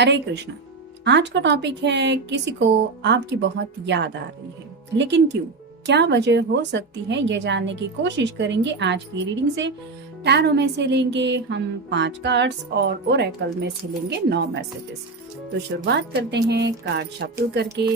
हरे कृष्णा। आज का टॉपिक है किसी को आपकी बहुत याद आ रही है, लेकिन क्यों, क्या वजह हो सकती है, ये जानने की कोशिश करेंगे आज की रीडिंग से। टैरो में से लेंगे हम 5 कार्ड्स और ओरेकल में से लेंगे 9 मैसेजेस। तो शुरुआत करते हैं कार्ड शफल करके।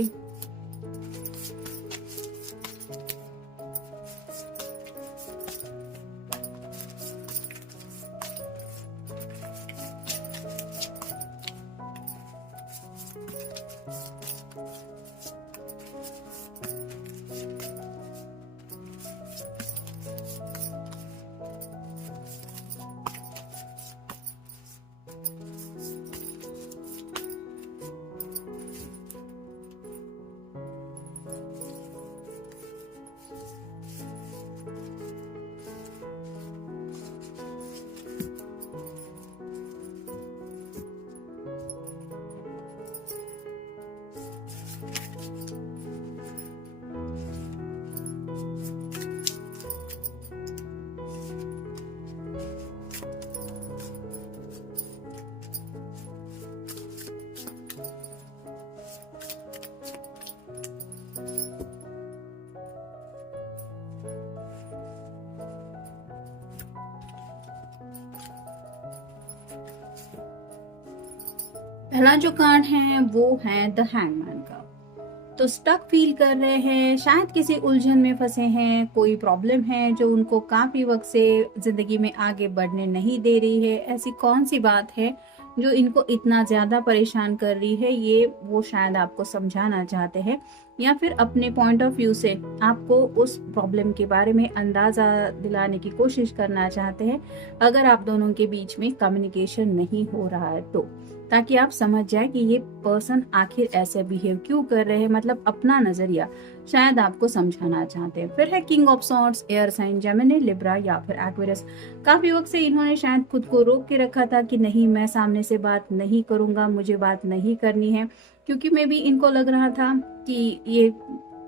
पहला जो कार्ड है वो है द हैंगमैन का। तो स्टक फील कर रहे हैं, शायद किसी उलझन में फंसे हैं, कोई प्रॉब्लम है जो उनको काफी वक्त से जिंदगी में आगे बढ़ने नहीं दे रही है। ऐसी कौन सी बात है जो इनको इतना ज्यादा परेशान कर रही है, ये वो शायद आपको समझाना चाहते हैं, या फिर अपने पॉइंट ऑफ व्यू से आपको उस प्रॉब्लम के बारे में अंदाजा दिलाने की कोशिश करना चाहते हैं, अगर आप दोनों के बीच में कम्युनिकेशन नहीं हो रहा है तो, ताकि आप समझ जाए कि ये पर्सन आखिर ऐसे बिहेव क्यों कर रहे हैं। मतलब अपना नजरिया शायद आपको समझाना चाहते हैं। फिर है king of swords, air sign Gemini, Libra या फिर एक्वेरियस। काफी वक्त से इन्होंने शायद खुद को रोक के रखा था कि नहीं, मैं सामने से बात नहीं करूंगा, मुझे बात नहीं करनी है, क्योंकि मे भी इनको लग रहा था कि ये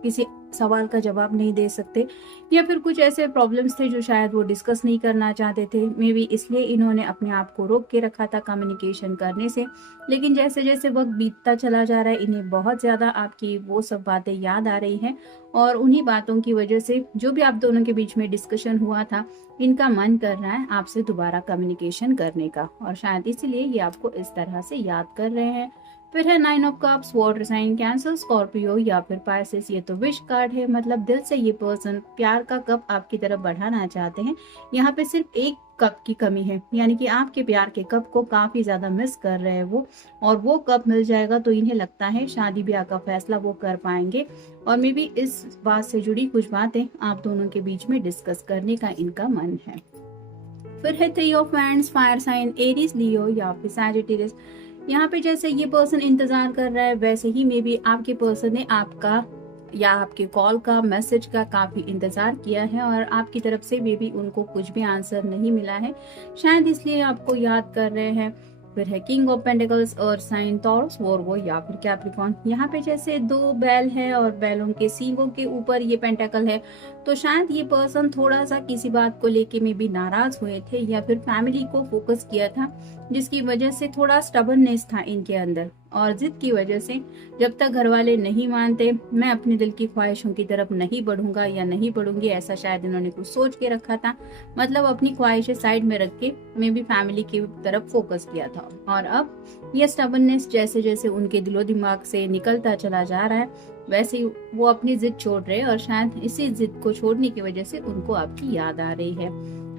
किसी सवाल का जवाब नहीं दे सकते, या फिर कुछ ऐसे प्रॉब्लम्स थे जो शायद वो डिस्कस नहीं करना चाहते थे। मे बी इसलिए इन्होंने अपने आप को रोक के रखा था कम्युनिकेशन करने से। लेकिन जैसे जैसे वक्त बीतता चला जा रहा है, इन्हें बहुत ज्यादा आपकी वो सब बातें याद आ रही हैं, और उन्हीं बातों की वजह से जो भी आप दोनों के बीच में डिस्कशन हुआ था, इनका मन कर रहा है आपसे दोबारा कम्युनिकेशन करने का, और शायद इसीलिए ये आपको इस तरह से याद कर रहे हैं। फिर है 9 of cups, water sign, Cancer, Scorpio या फिर पाइसेस। ये तो विश कार्ड है, मतलब दिल से ये पर्सन प्यार का कप आपकी तरफ बढ़ाना चाहते हैं। यहाँ पे सिर्फ एक कप की कमी है, यानी कि आपके प्यार के कप को काफी ज्यादा मिस कर रहे हैं वो, और वो कप मिल जाएगा तो इन्हें लगता है शादी ब्याह का फैसला वो कर पाएंगे, और मे बी इस बात से जुड़ी कुछ बातें आप दोनों के बीच में डिस्कस करने का इनका मन है। फिर है 3 of wands, fire sign, Aries, Leo या फिर सैजिटेरियस। यहाँ पे जैसे ये पर्सन इंतजार कर रहा है, वैसे ही मे बी आपके पर्सन ने आपका या आपके कॉल का, मैसेज का काफी इंतजार किया है, और आपकी तरफ से मे बी उनको कुछ भी आंसर नहीं मिला है, शायद इसलिए आपको याद कर रहे हैं। फिर है किंग ऑफ पेंटिकल्स और साइन टॉरस, वोर्गो या फिर कैप्रिकॉर्न। यहाँ पे जैसे 2 बैल है और बैलों के सींगों के ऊपर ये पेंटेकल है, तो शायद ये पर्सन थोड़ा सा किसी बात को लेके में भी नाराज हुए थे, या फिर फैमिली को फोकस किया था, जिसकी वजह से थोड़ा स्टबर्ननेस था इनके अंदर, और जिद की वजह से जब तक घर वाले नहीं मानते, मैं अपने दिल की ख्वाहिशों की तरफ नहीं बढ़ूंगा या नहीं बढ़ूंगी, ऐसा शायद इन्होंने कुछ सोच के रखा था। मतलब अपनी ख्वाहिशें साइड में रख के मैं भी फैमिली की तरफ फोकस किया था, और अब ये स्टबर्ननेस जैसे जैसे उनके दिलो दिमाग से निकलता चला जा रहा है, वैसे ही वो अपनी जिद छोड़ रहे हैं, और शायद इसी जिद को छोड़ने की वजह से उनको आपकी याद आ रही है।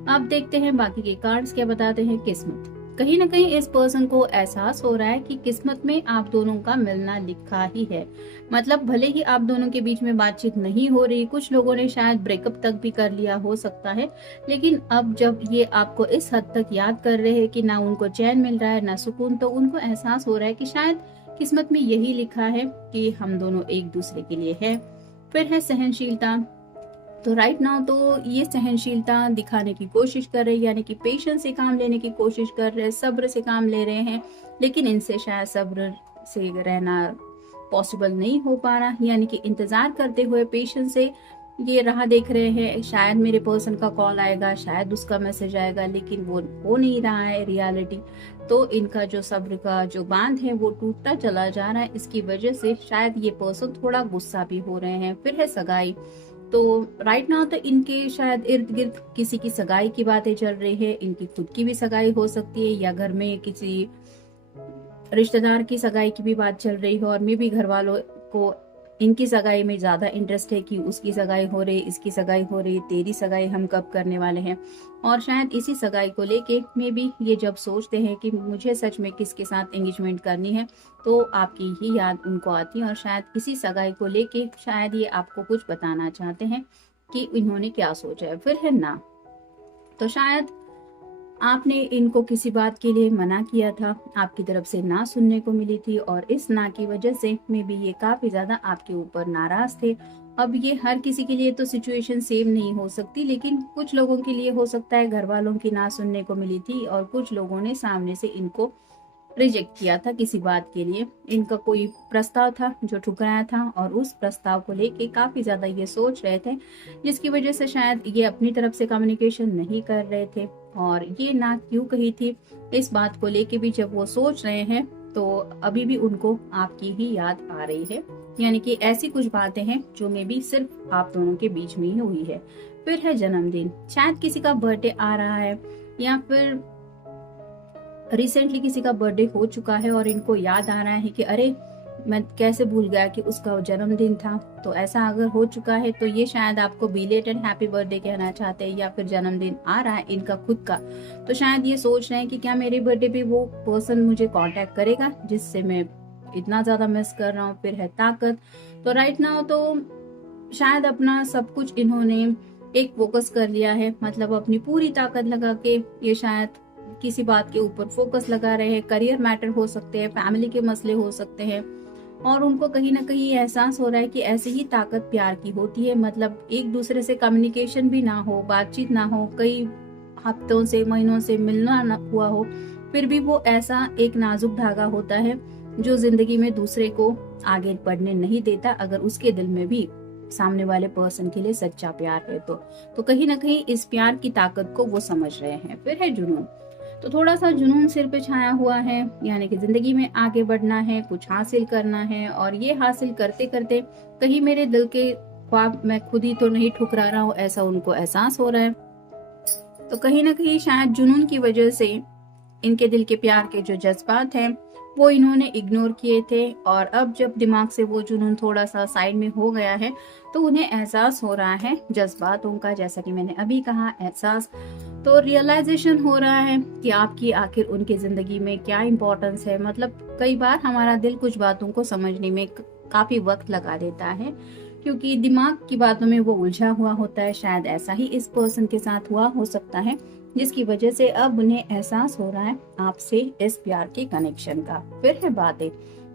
अब देखते हैं बाकी के कार्ड्स क्या बताते हैं। किस्मत, कहीं ना कहीं इस पर्सन को एहसास हो रहा है कि किस्मत में आप दोनों का मिलना लिखा ही है। मतलब भले ही आप दोनों के बीच में बातचीत नहीं हो रही, कुछ लोगों ने शायद ब्रेकअप तक भी कर लिया हो सकता है, लेकिन अब जब ये आपको इस हद तक याद कर रहे हैं कि ना उनको चैन मिल रहा है ना सुकून, तो उनको एहसास हो रहा है कि शायद किस्मत में यही लिखा है कि हम दोनों एक दूसरे के लिए है। फिर है सहनशीलता। तो राइट नाउ तो ये सहनशीलता दिखाने की कोशिश कर रहे हैं, यानी कि पेशेंस से काम लेने की कोशिश कर रहे हैं, सब्र से काम ले रहे हैं, लेकिन इनसे शायद सब्र से रहना पॉसिबल नहीं हो पा रहा, यानी कि इंतजार करते हुए पेशेंस से ये राह देख रहे हैं, शायद मेरे पर्सन का कॉल आएगा, शायद उसका मैसेज आएगा, लेकिन वो हो नहीं रहा है रियलिटी। तो इनका जो सब्र का जो बांध है वो टूटता चला जा रहा है। इसकी वजह से शायद ये पर्सन थोड़ा गुस्सा भी हो रहे हैं। फिर है सगाई। तो राइट नाउ तो इनके शायद इर्द गिर्द किसी की सगाई की बातें चल रही है। इनकी खुद की भी सगाई हो सकती है, या घर में किसी रिश्तेदार की सगाई की भी बात चल रही है, और मे भी घर वालों को इनकी सगाई में ज्यादा इंटरेस्ट है कि उसकी सगाई हो रही, इसकी सगाई हो रही, तेरी सगाई हम कब करने वाले हैं। और शायद इसी सगाई को लेके मे भी ये जब सोचते हैं कि मुझे सच में किसके साथ एंगेजमेंट करनी है, तो आपकी ही याद उनको आती है, और शायद इसी सगाई को लेके शायद ये आपको कुछ बताना चाहते हैं कि इन्होंने क्या सोचा है। फिर है ना, तो शायद आपने इनको किसी बात के लिए मना किया था, आपकी तरफ से ना सुनने को मिली थी, और इस ना की वजह से मे बी ये काफी ज्यादा आपके ऊपर नाराज थे। अब ये हर किसी के लिए तो सिचुएशन सेम नहीं हो सकती, लेकिन कुछ लोगों के लिए हो सकता है घर वालों की ना सुनने को मिली थी, और कुछ लोगों ने सामने से इनको रिजेक्ट किया था किसी बात के लिए। इनका कोई प्रस्ताव था जो ठुकराया था, और उस प्रस्ताव को लेके काफी ज्यादा ये सोच रहे थे, जिसकी वजह से शायद ये अपनी तरफ से कम्युनिकेशन नहीं कर रहे थे। और ये ना क्यों कही थी, इस बात को लेके भी जब वो सोच रहे हैं, तो अभी भी उनको आपकी ही याद आ रही है। यानी कि ऐसी कुछ बातें हैं जो में भी सिर्फ आप दोनों के बीच में ही हुई है। फिर है जन्मदिन, शायद किसी का बर्थडे आ रहा है, या फिर रिसेंटली किसी का बर्थडे हो चुका है और इनको याद आ रहा है कि अरे मैं कैसे भूल गया कि उसका जन्मदिन था। तो ऐसा अगर हो चुका है तो ये शायद आपको बिलेटेड हैप्पी बर्थडे कहना चाहते हैं, या फिर जन्मदिन आ रहा है इनका खुद का, तो शायद ये सोच रहे हैं कि क्या मेरे बर्थडे पे वो पर्सन मुझे कांटेक्ट करेगा जिससे मैं इतना ज्यादा मिस कर रहा हूँ। फिर है ताकत। तो राइट नाउ तो शायद अपना सब कुछ इन्होंने एक फोकस कर लिया है, मतलब अपनी पूरी ताकत लगा के ये शायद किसी बात के ऊपर फोकस लगा रहे हैं। करियर मैटर हो सकते हैं, फैमिली के मसले हो सकते हैं, और उनको कहीं ना कहीं एहसास हो रहा है कि ऐसी ही ताकत प्यार की होती है। मतलब एक दूसरे से कम्युनिकेशन भी ना हो, बातचीत ना हो, कई हफ्तों से महीनों से मिलना ना हुआ हो, फिर भी वो ऐसा एक नाजुक धागा होता है जो जिंदगी में दूसरे को आगे बढ़ने नहीं देता, अगर उसके दिल में भी सामने वाले पर्सन के लिए सच्चा प्यार है तो कहीं ना कहीं इस प्यार की ताकत को वो समझ रहे हैं। फिर है जुनून। तो थोड़ा सा जुनून सिर पे छाया हुआ है, यानी कि जिंदगी में आगे बढ़ना है, कुछ हासिल करना है, और ये हासिल करते करते कहीं मेरे दिल के ख्वाब मैं खुद ही तो नहीं ठुकरा रहा हूँ, ऐसा उनको एहसास हो रहा है। तो कहीं ना कहीं शायद जुनून की वजह से इनके दिल के प्यार के जो जज्बात हैं वो इन्होंने इग्नोर किए थे, और अब जब दिमाग से वो जुनून थोड़ा सा साइड में हो गया है, तो उन्हें एहसास हो रहा है जज्बातों का, जैसा कि मैंने अभी कहा एहसास। तो रियलाइजेशन हो रहा है कि आपकी आखिर उनकी जिंदगी में क्या इम्पोर्टेंस है। मतलब कई बार हमारा दिल कुछ बातों को समझने में काफी वक्त लगा देता है, क्योंकि दिमाग की बातों में वो उलझा हुआ होता है। शायद ऐसा ही इस पर्सन के साथ हुआ हो सकता है, जिसकी वजह से अब उन्हें एहसास हो रहा है आपसे इस प्यार के कनेक्शन का। फिर है बातें।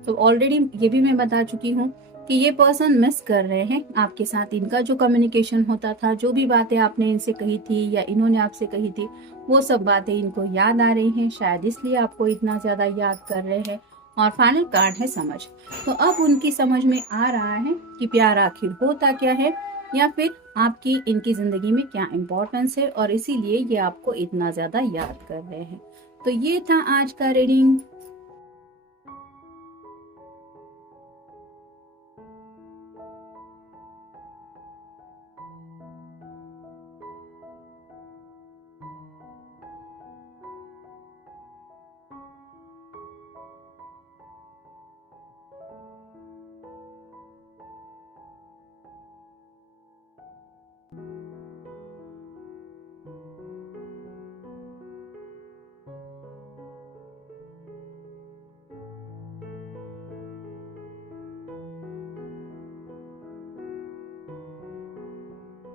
तो ऑलरेडी ये भी मैं बता चुकी हूँ कि ये पर्सन मिस कर रहे हैं आपके साथ इनका जो कम्युनिकेशन होता था, जो भी बातें आपने इनसे कही थी या इन्होंने आपसे कही थी, वो सब बातें इनको याद आ रही हैं, शायद इसलिए आपको इतना ज्यादा याद कर रहे हैं। और फाइनल कार्ड है समझ। तो अब उनकी समझ में आ रहा है कि प्यार आखिर होता क्या है, या फिर आपकी इनकी जिंदगी में क्या इम्पोर्टेंस है, और इसीलिए ये आपको इतना ज्यादा याद कर रहे हैं। तो ये था आज का रीडिंग।